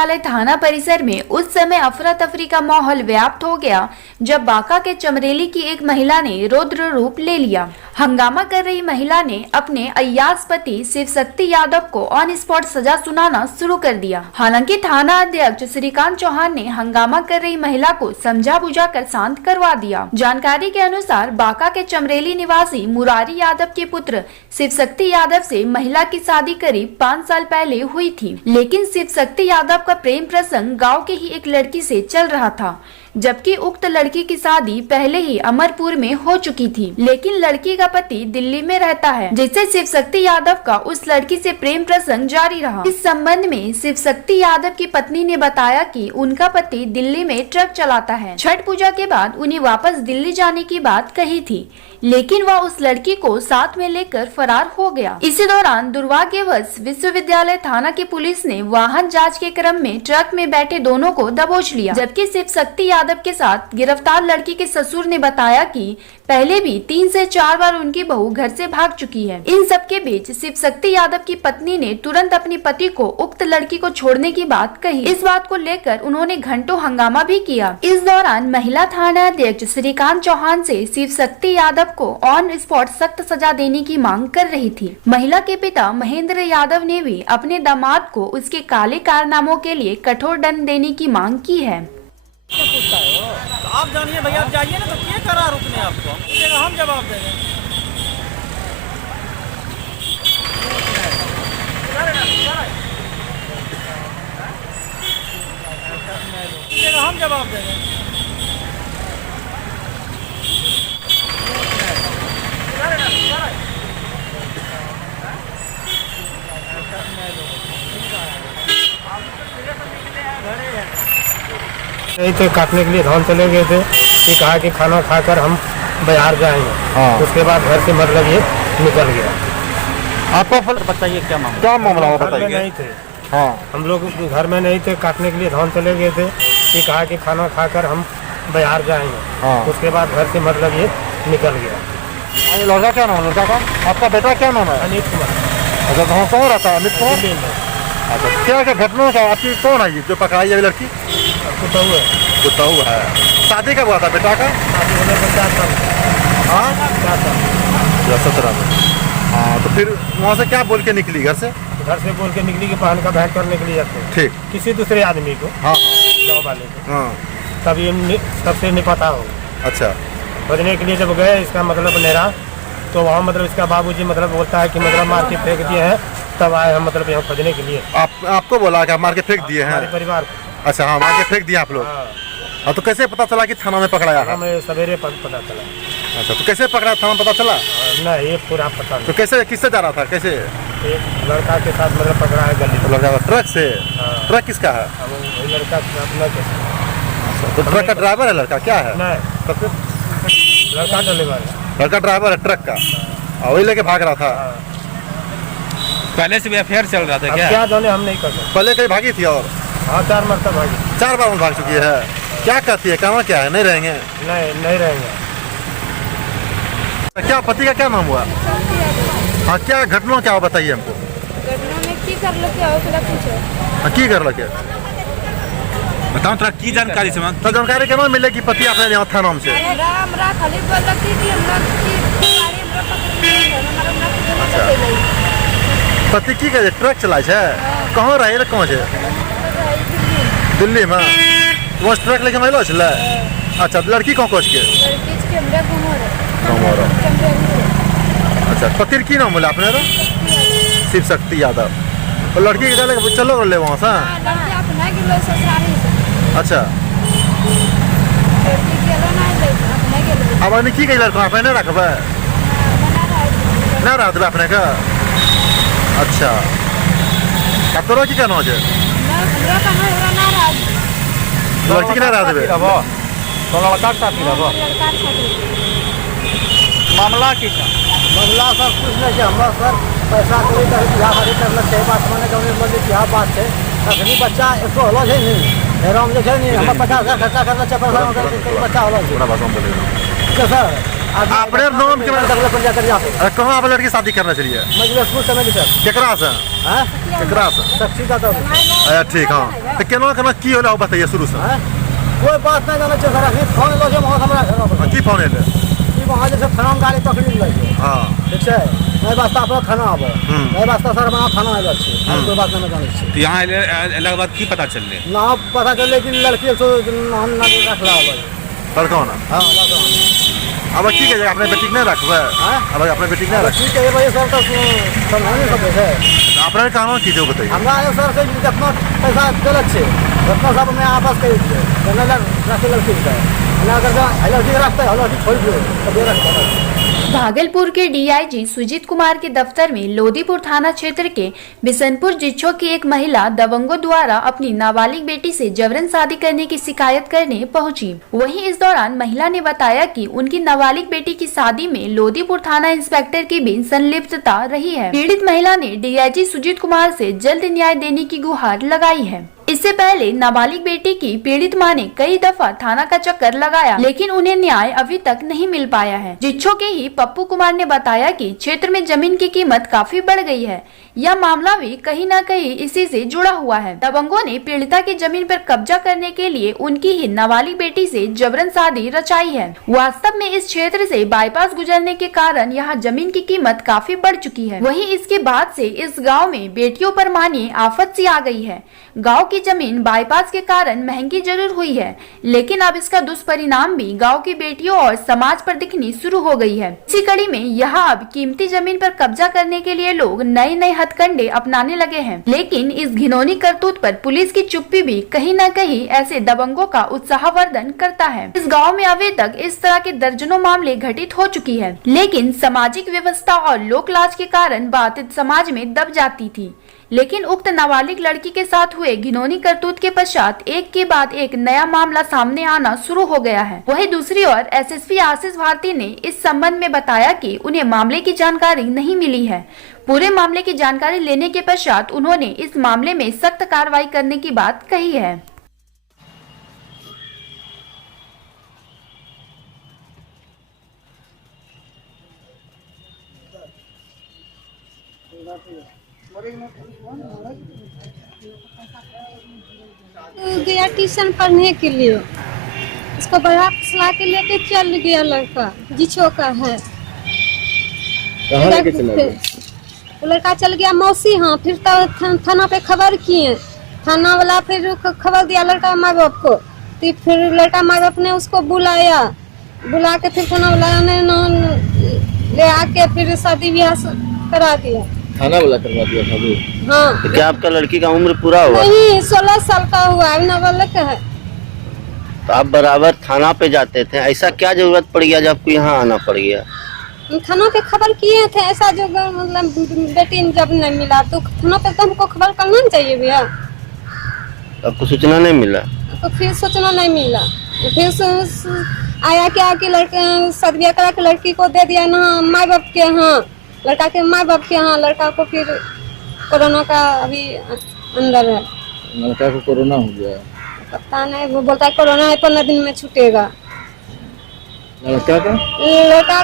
विश्वविद्यालय थाना परिसर में उस समय अफरा तफरी का माहौल व्याप्त हो गया जब बांका के चमरेली की एक महिला ने रौद्र रूप ले लिया। हंगामा कर रही महिला ने अपने अय्याज पति शिव शक्ति यादव को ऑन स्पॉट सजा सुनाना शुरू कर दिया। हालांकि थाना अध्यक्ष श्रीकांत चौहान ने हंगामा कर रही महिला को समझा बुझा कर शांत करवा दिया। जानकारी के अनुसार बांका के चमरेली निवासी मुरारी यादव के पुत्र शिव शक्ति यादव से महिला की शादी करीब 5 साल पहले हुई थी, लेकिन शिव शक्ति यादव का प्रेम प्रसंग गांव के ही एक लड़की से चल रहा था, जबकि उक्त लड़की की शादी पहले ही अमरपुर में हो चुकी थी। लेकिन लड़की का पति दिल्ली में रहता है, जिससे शिव शक्ति यादव का उस लड़की से प्रेम प्रसंग जारी रहा। इस संबंध में शिव शक्ति यादव की पत्नी ने बताया कि उनका पति दिल्ली में ट्रक चलाता है। छठ पूजा के बाद उन्हें वापस दिल्ली जाने की बात कही थी, लेकिन वह उस लड़की को साथ में लेकर फरार हो गया। इसी दौरान दुर्भाग्यवश विश्वविद्यालय थाना की पुलिस ने वाहन जांच के क्रम में ट्रक में बैठे दोनों को दबोच लिया, जबकि शिव शक्ति यादव के साथ गिरफ्तार लड़की के ससुर ने बताया कि पहले भी 3 से 4 बार उनकी बहू घर से भाग चुकी है। इन सब के बीच शिव शक्ति यादव की पत्नी ने तुरंत अपने पति को उक्त लड़की को छोड़ने की बात कही। इस बात को लेकर उन्होंने घंटों हंगामा भी किया। इस दौरान महिला थाना अध्यक्ष श्रीकांत चौहान से शिव शक्ति यादव को ऑन स्पॉट सख्त सजा देने की मांग कर रही थी। महिला के पिता महेंद्र यादव ने भी अपने दामाद को उसके काले कारनामों के लिए कठोर दंड देने की मांग की है। तो आप जानिए भैया, आप जाइए ना, तो क्या करा रुकने आपको, हम जवाब देंगे। हम जवाब देंगे। नहीं थे, काटने के लिए धान चले गए थे। ये कहा कि खाना खाकर हम बाजार जाएंगे। हाँ। उसके बाद घर से मतलब ये निकल गया। आपको बताइए क्या मामला हुआ, घर में नहीं थे। हाँ, हम लोग घर में नहीं थे, काटने के लिए धान चले गए थे। ये कहा कि खाना खाकर हम बाजार जाएंगे। हाँ। उसके बाद घर से मतलब ये निकल गया। लड़का क्या नाम है लड़का का? आपका बेटा क्या नाम है? अनित कुमार। अच्छा, तो कौन रहता है अमित कुमार? अच्छा, क्या क्या घटना का आपकी कौन है जो पकड़ाई है लड़की? कुताऊ है। शादी कब हुआ था बेटा का? शादी होने को 4 साल। हाँ, 4 साल। 17 में। हाँ, तो फिर वहाँ से क्या बोल के निकली घर से? घर से बोल के निकली कि बहन का भेंट करने के लिए जाते हैं। ठीक। किसी दूसरे आदमी को। हाँ, गाँव वाले को। हाँ। तब ये सबसे नहीं पता हो। अच्छा। खोजने के लिए जब गए, इसका मतलब नेरा, तो वहाँ मतलब इसका बाबूजी मतलब बोलता है कि मतलब मार के फेंक दिए हैं। तब आए हम मतलब यहाँ खोजने के लिए। आपको बोला कि आप मार के फेंक दिए हैं? हमारे परिवार को। अच्छा, हाँ, मार के फेंक दिया आप लोग। हाँ, तो कैसे पता चला कि थाना में पकड़ाया है? हमें सवेरे पता चला। अच्छा, तो कैसे पकड़ा, थाना पता चला? नहीं, ये पूरा पता नहीं। तो कैसे, किससे जा रहा था, कैसे? एक लड़का के साथ मतलब पकड़ा है गली। तो लड़का ट्रक से? हाँ। ट्रक किसका है? अब वो लड़का अपना तो ट्रक का ड्राइवर है लड़का, क्या है? नहीं, तो फिर लड़का ड्राइवर है। लड़का ड्राइवर है ट्रक का, और वही लेके भाग रहा था। पहले से भी अफेयर चल रहा था क्या जाने, हम नहीं कर सकते। पहले कहीं भागी थी? और हाँ, 4 मरतब भागी। 4 बार भाग चुकी है। क्या कहती है, कहना क्या है? नहीं रहेंगे? नहीं रहेंगे। क्या पति का क्या नाम हुआ? हाँ, क्या घटना क्या हुआ बताइए हमको। की कर लगे बताओ थोड़ा की जानकारी से। तो जानकारी केना मिले कि पति अपने यहाँ था नाम से? पति की कहे ट्रक चलाए छे? कहाँ रहे, कहाँ छे? दिल्ली में। वो ट्रक लेके मिलो छे? अच्छा, लड़की कहाँ कोच के? अच्छा, पति की नाम बोले अपने? शिव शक्ति यादव। तो लड़की के गले चलो ले वहाँ से? अच्छा, अब अने की कही लड़का अपने रखबे ना रख देवे अपने का? अच्छा, अब तोरा की कहना है? लड़की के ना रख देवे? तो लड़का साथी रहो। मामला की था? मामला सर कुछ नहीं है। हमरा सर पैसा कोई बिहार वाली करना चाहिए। बात मैंने गाँव में क्या बात है, अखनी बच्चा एक होला है नहीं, हेराम जो है नहीं, हम 50,000 खर्चा करना चाहिए। बच्चा होला है सर। अपने नाम के अरे कहाँ आप लड़की शादी करना चाहिए मजलिसपुर चमेली सर केकरा से हाँ केकरा से साक्षी का तो अच्छा ठीक हाँ तो केना केना की होला बताइए शुरू से कोई बात नहीं जाना चाहिए सर अभी फोन लो जो बहुत हमरा घर पर की फोन एले ई वहां जैसे थाना में गाड़ी पकड़ी लै छै हाँ ठीक है नहीं वास्ता अपना थाना आबो नहीं वास्ता सर अपना थाना आबे छै कोई बात नहीं जाने छै तो यहाँ अलग के बाद की पता चल रहे ना पता चले कि लड़की तो हम ना रखला हो लड़का ना हां लड़का अब की कहे अपने बेटी के नहीं रखबे अब अपने बेटी के नहीं रख ठीक है भाई सर तो समझ नहीं सकते है अपने कानून की जो बताइए हमरा सर से जितना पैसा गलत छै उतना सब मैं आपस कर दिए जनरल रखे लड़की का ना अगर लड़की रखते है लड़की छोड़ दो तो दे रखता भागलपुर के डीआईजी सुजीत कुमार के दफ्तर में लोदीपुर थाना क्षेत्र के बिशनपुर जिच्छो की एक महिला दबंगों द्वारा अपनी नाबालिग बेटी से जबरन शादी करने की शिकायत करने पहुंची। वहीं इस दौरान महिला ने बताया कि उनकी नाबालिग बेटी की शादी में लोदीपुर थाना इंस्पेक्टर की भी संलिप्तता रही है। पीड़ित महिला ने डीआईजी सुजीत कुमार से जल्द न्याय देने की गुहार लगाई है। इससे पहले नाबालिग बेटी की पीड़ित मां ने कई दफा थाना का चक्कर लगाया, लेकिन उन्हें न्याय अभी तक नहीं मिल पाया है। जिच्छो के ही पप्पू कुमार ने बताया कि क्षेत्र में जमीन की कीमत काफी बढ़ गई है। यह मामला भी कहीं न कहीं इसी से जुड़ा हुआ है। दबंगों ने पीड़िता की जमीन पर कब्जा करने के लिए उनकी ही नाबालिग बेटी से जबरन शादी रचाई है। वास्तव में इस क्षेत्र से बाईपास गुजरने के कारण यहाँ जमीन की कीमत काफी बढ़ चुकी है। वहीं इसके बाद से इस गाँव में बेटियों पर मानिए आफत सी आ गई है। गाँव की जमीन बाईपास के कारण महंगी जरूर हुई है, लेकिन अब इसका दुष्परिणाम भी गांव की बेटियों और समाज पर दिखनी शुरू हो गई है। इसी कड़ी में यहाँ अब कीमती जमीन पर कब्जा करने के लिए लोग नए नए हथकंडे अपनाने लगे हैं। लेकिन इस घिनौनी करतूत पर पुलिस की चुप्पी भी कहीं न कहीं ऐसे दबंगों का उत्साहवर्धन करता है। इस गाँव में अभी तक इस तरह के दर्जनों मामले घटित हो चुकी है, लेकिन सामाजिक व्यवस्था और लोक लाज के कारण बात समाज में दब जाती थी। लेकिन उक्त नाबालिग लड़की के साथ हुए घिनौनी करतूत के पश्चात एक के बाद एक नया मामला सामने आना शुरू हो गया है। वहीं दूसरी ओर एसएसपी आशीष भारती ने इस संबंध में बताया कि उन्हें मामले की जानकारी नहीं मिली है। पूरे मामले की जानकारी लेने के पश्चात उन्होंने इस मामले में सख्त कार्रवाई करने की बात कही है। गया ट्यूशन पढ़ने के लिए, उसको बड़ा फुसला के लेके चल गया लड़का, जिछो का है। वो लड़का चल गया मौसी हाँ, फिर तो थाना पे खबर किए, थाना वाला फिर खबर दिया लड़का माँ बाप को, तो फिर लड़का माँ बाप ने उसको बुला के फिर थाना वाला ने ले आके फिर शादी ब्याह करा दिया। थाना वाला करवा दिया था वो? हाँ। तो क्या आपका लड़की का उम्र पूरा हुआ? नहीं, 16 साल का हुआ, अभी नाबालिग है। तो आप बराबर थाना पे जाते थे, ऐसा क्या जरूरत पड़ गया जब आपको यहाँ आना पड़ गया? थाना पे खबर किए थे, ऐसा जो मतलब बेटी जब नहीं मिला तो थाना पे तो हमको खबर करना चाहिए भैया। आपको सूचना नहीं मिला? तो फिर सूचना नहीं मिला, तो फिर आया क्या कि लड़के सदविया करा के लड़की को दे दिया ना माँ बाप के यहाँ, लड़का के माँ बाप के यहाँ। लड़का को फिर कोरोना का अभी अंदर है। लड़का को कोरोना हो गया? पता नहीं, वो बोलता है कोरोना है 15 दिन में छूटेगा। लड़का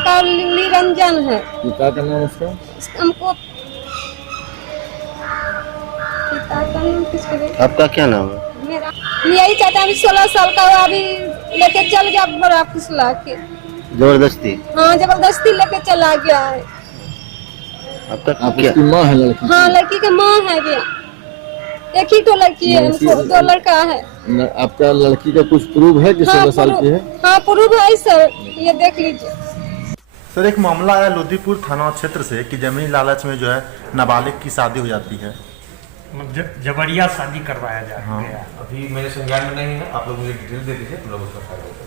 का निरंजन है। पिता का नाम उसका? हमको पिता का नाम किसको? आपका क्या नाम है? मेरा यही चाहता है, अभी 16 साल का हुआ, अभी लेके चल गया बड़ा फुसला के। जबरदस्ती? हाँ, जबरदस्ती लेके चला गया है। आपकी माँ है लड़की? हाँ, लड़की की माँ है भैया, एक ही तो लड़की है, हमको 2 लड़का है। आपका लड़की का कुछ प्रूफ है कि 16 साल की है? हाँ, प्रूफ है सर, ये देख लीजिए। सर एक मामला आया लोदीपुर थाना क्षेत्र से कि जमीन लालच में जो है नाबालिग की शादी हो जाती है, जबरिया शादी करवाया जा हाँ। गया। अभी मेरे संज्ञान में नहीं है, आप लोग मुझे डिटेल दे दीजिए तो लोग उसका फायदा उठाएंगे।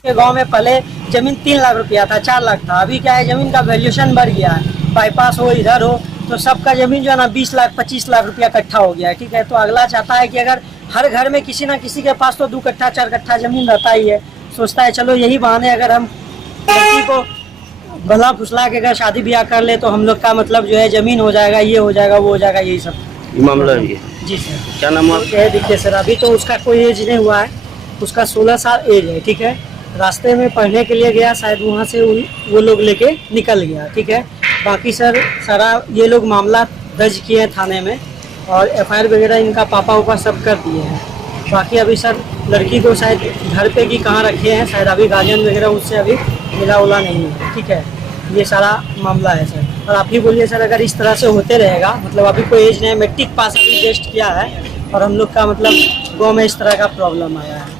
के गांव में पहले जमीन 3 लाख रुपया था, 4 लाख था। अभी क्या है, जमीन का वैल्यूएशन बढ़ गया है, बाईपास हो इधर हो तो सबका जमीन जो है ना 20 लाख 25 लाख रुपया इकट्ठा हो गया है। ठीक है, तो अगला चाहता है कि अगर हर घर में किसी ना किसी के पास तो 2 कट्ठा 4 कट्ठा जमीन रहता ही है, सोचता है चलो यही बहाने अगर हम लड़की को भला फुसला के अगर शादी ब्याह कर ले तो हम लोग का मतलब जो है जमीन हो जाएगा, ये हो जाएगा, वो हो जाएगा, यही सब ये मामला है ये। जी सर। क्या नाम हुआ? देखिए सर, अभी तो उसका कोई एज नहीं हुआ है, उसका 16 साल एज है, ठीक है। रास्ते में पढ़ने के लिए गया, शायद वहाँ से वो लोग लेके निकल गया, ठीक है। बाकी सर सारा ये लोग मामला दर्ज किए हैं थाने में और FIR वगैरह इनका पापा उपा सब कर दिए हैं। बाकी अभी सर लड़की को शायद घर पे की कहाँ रखे हैं, शायद अभी गार्जियन वगैरह उससे अभी मिला उला नहीं है, ठीक है। ये सारा मामला है सर। और आप ही बोलिए सर, अगर इस तरह से होते रहेगा, मतलब अभी कोई एज नहीं है, मैट्रिक पास अभी टेस्ट किया है और हम लोग का मतलब गाँव में इस तरह का प्रॉब्लम आया है।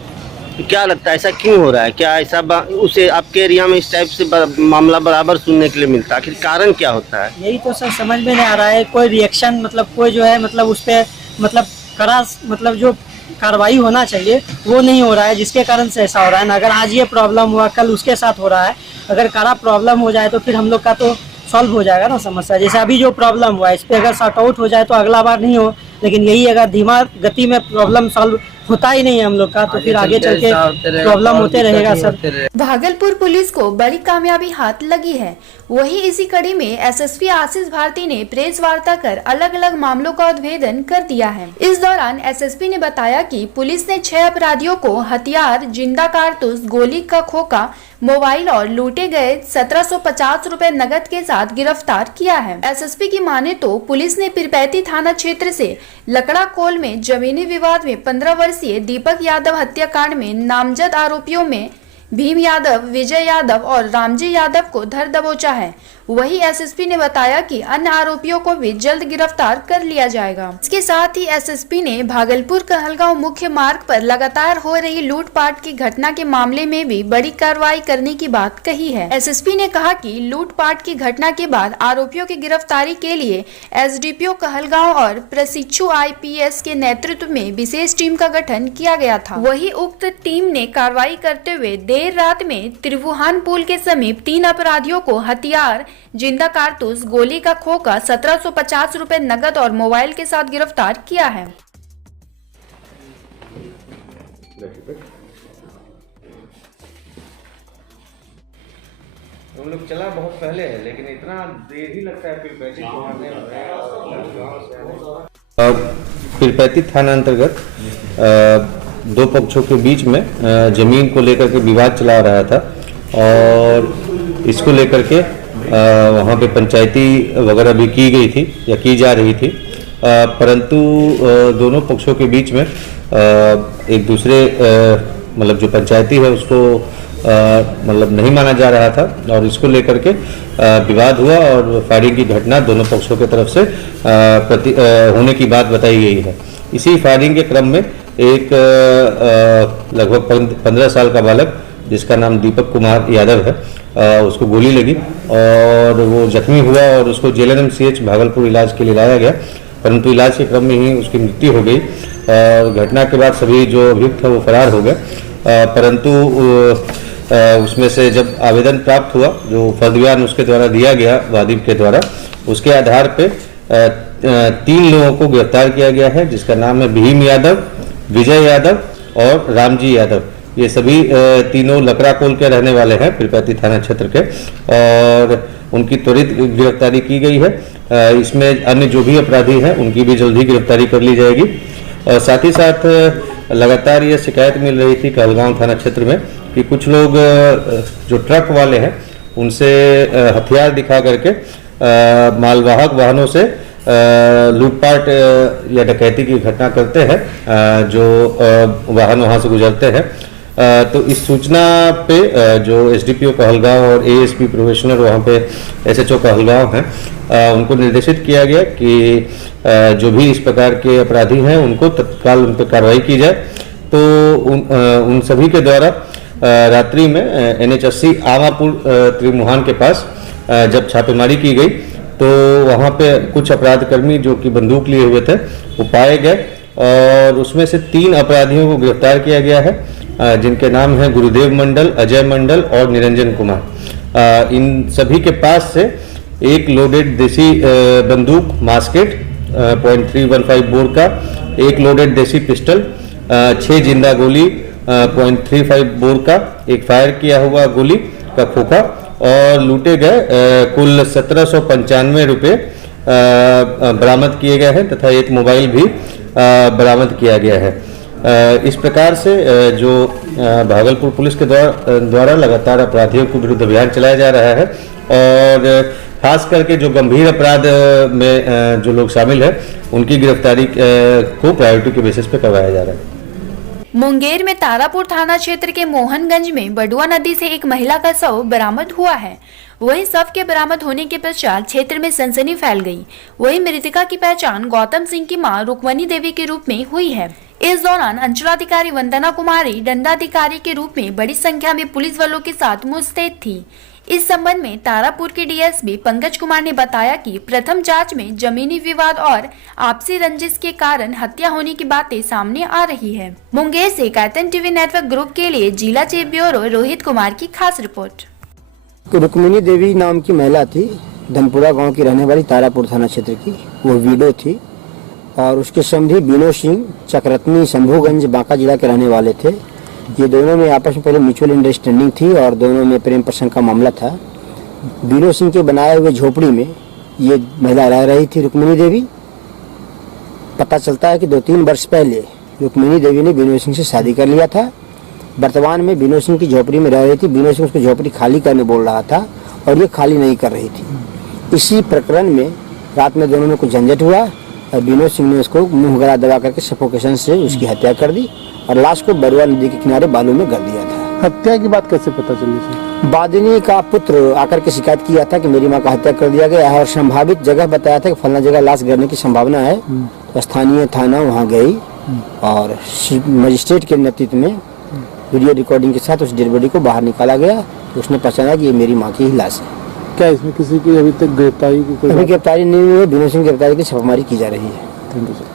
तो क्या लगता है ऐसा क्यों हो रहा है? क्या ऐसा उसे आपके एरिया में इस टाइप से मामला बराबर सुनने के लिए मिलता है? आखिर कारण क्या होता है? यही तो सर समझ में नहीं आ रहा है। कोई रिएक्शन मतलब कोई जो है मतलब उस पर मतलब कड़ा मतलब जो कार्रवाई होना चाहिए वो नहीं हो रहा है, जिसके कारण से ऐसा हो रहा है ना। अगर आज ये प्रॉब्लम हुआ, कल उसके साथ हो रहा है, अगर कड़ा प्रॉब्लम हो जाए तो फिर हम लोग का तो सॉल्व हो जाएगा ना समस्या। जैसे अभी जो प्रॉब्लम हुआ है इस पर अगर सॉर्ट आउट हो जाए तो अगला बार नहीं हो, लेकिन यही अगर धीमा गति में प्रॉब्लम सॉल्व होता ही नहीं है हम लोग का तो फिर आगे चल के प्रॉब्लम होते रहेगा सर। भागलपुर पुलिस को बड़ी कामयाबी हाथ लगी है। वहीं इसी कड़ी में SSP आशीष भारती ने प्रेस वार्ता कर अलग अलग मामलों का उद्भेदन कर दिया है। इस दौरान SSP ने बताया कि पुलिस ने 6 अपराधियों को हथियार, जिंदा कारतूस, गोली का खोखा, मोबाइल और लूटे गए 1750 रुपए नकद के साथ गिरफ्तार किया है। SSP की माने तो पुलिस ने पीरपैंती थाना क्षेत्र से लकड़ा कोल में जमीनी विवाद में 15 वर्षीय दीपक यादव हत्याकांड में नामजद आरोपियों में भीम यादव, विजय यादव और रामजी यादव को धर दबोचा है। वही SSP ने बताया कि अन्य आरोपियों को भी जल्द गिरफ्तार कर लिया जाएगा। इसके साथ ही SSP ने भागलपुर कहलगांव मुख्य मार्ग पर लगातार हो रही लूटपाट की घटना के मामले में भी बड़ी कार्रवाई करने की बात कही है। SSP ने कहा कि लूटपाट की घटना के बाद आरोपियों की गिरफ्तारी के लिए SDPO कहलगांव और प्रशिक्षु IPS के नेतृत्व में विशेष टीम का गठन किया गया था। वही उक्त टीम ने कार्रवाई करते हुए देर रात में त्रिभुवन पुल के समीप 3 अपराधियों को हथियार, जिंदा कारतूस, गोली का खोखा, 1750 रुपए नकद और मोबाइल के साथ गिरफ्तार किया है। हम लोग चला बहुत पहले है, लेकिन इतना देर ही लगता है पीरपैंती पीरपैंती थाना अंतर्गत 2 पक्षों के बीच में जमीन को लेकर के विवाद चला रहा था और इसको लेकर के वहाँ पे पंचायती वगैरह भी की गई थी या की जा रही थी, परंतु दोनों पक्षों के बीच में एक दूसरे मतलब जो पंचायती है उसको मतलब नहीं माना जा रहा था और इसको लेकर के विवाद हुआ और फायरिंग की घटना दोनों पक्षों की तरफ से होने की बात बताई गई है। इसी फायरिंग के क्रम में एक लगभग 15 साल का बालक जिसका नाम दीपक कुमार यादव है, उसको गोली लगी और वो जख्मी हुआ और उसको JNMCH भागलपुर इलाज के लिए लाया गया, परंतु इलाज के क्रम में ही उसकी मृत्यु हो गई। घटना के बाद सभी जो अभियुक्त है वो फरार हो गए, परंतु उसमें से जब आवेदन प्राप्त हुआ जो फर्द बयान उसके द्वारा दिया गया वादिब के द्वारा, उसके आधार पे 3 लोगों को गिरफ्तार किया गया है, जिसका नाम है भीम यादव, विजय यादव और रामजी यादव। ये सभी तीनों लकड़ा कोल के रहने वाले हैं पीरपैंती थाना क्षेत्र के और उनकी त्वरित गिरफ्तारी की गई है। इसमें अन्य जो भी अपराधी हैं उनकी भी जल्द ही गिरफ्तारी कर ली जाएगी। और साथ ही साथ लगातार ये शिकायत मिल रही थी कहलगांव थाना क्षेत्र में कि कुछ लोग जो ट्रक वाले हैं उनसे हथियार दिखा करके मालवाहक वाहनों से लूटपाट या डकैती की घटना करते हैं, जो वाहन वहां से गुजरते हैं। तो इस सूचना पे जो SDPO कहलगांव और ASP प्रोफेशनल वहाँ पे SHO कहलगांव हैं, उनको निर्देशित किया गया कि जो भी इस प्रकार के अपराधी हैं उनको तत्काल उन पर कार्रवाई की जाए। तो उन सभी के द्वारा रात्रि में NH80 आमापुर त्रिमुहान के पास जब छापेमारी की गई तो वहाँ पे कुछ अपराधकर्मी जो कि बंदूक लिए हुए थे वो पाए गए और उसमें से 3 अपराधियों को गिरफ्तार किया गया है, जिनके नाम हैं गुरुदेव मंडल, अजय मंडल और निरंजन कुमार। इन सभी के पास से एक लोडेड देसी बंदूक मास्केट .315 बोर का, एक लोडेड देसी पिस्टल, 6 जिंदा गोली .35 बोर का एक फायर किया हुआ गोली का खोखा और लूटे गए कुल 1795 रुपये बरामद किए गए हैं तथा एक मोबाइल भी बरामद किया गया है। इस प्रकार से जो भागलपुर पुलिस के द्वारा लगातार अपराधियों के विरुद्ध अभियान चलाया जा रहा है और खास करके जो गंभीर अपराध में जो लोग शामिल हैं उनकी गिरफ्तारी को प्रायोरिटी के बेसिस पे करवाया जा रहा है। मुंगेर में तारापुर थाना क्षेत्र के मोहनगंज में बडुआ नदी से एक महिला का शव बरामद हुआ है। वहीं शव के बरामद होने के पश्चात क्षेत्र में सनसनी फैल गई। वहीं मृतका की पहचान गौतम सिंह की मां रुक्मणी देवी के रूप में हुई है। इस दौरान अंचलाधिकारी वंदना कुमारी दंडाधिकारी के रूप में बड़ी संख्या में पुलिस वालों के साथ मुस्तैद थी। इस संबंध में तारापुर के डीएसपी पंकज कुमार ने बताया कि प्रथम जांच में जमीनी विवाद और आपसी रंजिश के कारण हत्या होने की बातें सामने आ रही है। मुंगेर से कायतन टीवी नेटवर्क ग्रुप के लिए जिला चीफ ब्यूरो रोहित कुमार की खास रिपोर्ट। रुक्मिणी देवी नाम की महिला थी, धनपुरा गांव की रहने वाली, तारापुर थाना क्षेत्र की। वो विडो थी और उसके समधी बीनो सिंह चक्रतनी शंभूगंज बांका जिला के रहने वाले थे। ये दोनों में आपस में पहले म्यूचुअल अंडरस्टैंडिंग थी और दोनों में प्रेम प्रसंग का मामला था। बीनो सिंह के बनाए हुए झोपड़ी में ये महिला रह रही थी, रुक्मिणी देवी। पता चलता है कि 2-3 वर्ष पहले रुक्मिणी देवी ने बीनो सिंह से शादी कर लिया था। वर्तमान में बीनो सिंह की झोपड़ी में रह रही थी। बीनो सिंह उसको झोपड़ी खाली करने बोल रहा था और ये खाली नहीं कर रही थी। इसी प्रकरण में रात में दोनों में कुछ झंझट हुआ और बीनो सिंह ने उसको मुंह गला दबा करके सफोकेशन से उसकी हत्या कर दी और लाश को बरुआ नदी के किनारे बालू में कर दिया था। हत्या की बात कैसे पता चली? बादिनी का पुत्र आकर के शिकायत किया था कि मेरी मां का हत्या कर दिया गया है और संभावित जगह बताया था कि फलना जगह लाश गिरने की संभावना है। तो स्थानीय थाना वहां गई और मजिस्ट्रेट के नेतृत्व में वीडियो रिकॉर्डिंग के साथ उस डेड बॉडी को बाहर निकाला गया। तो उसने पहचाना कि ये मेरी माँ की ही लाश है। क्या इसमें किसी की अभी तक गिरफ्तारी की कोई? अभी गिरफ्तारी नहीं हुई है। बीनो सिंह गिरफ्तारी की छापेमारी की जा रही है। Thank you sir.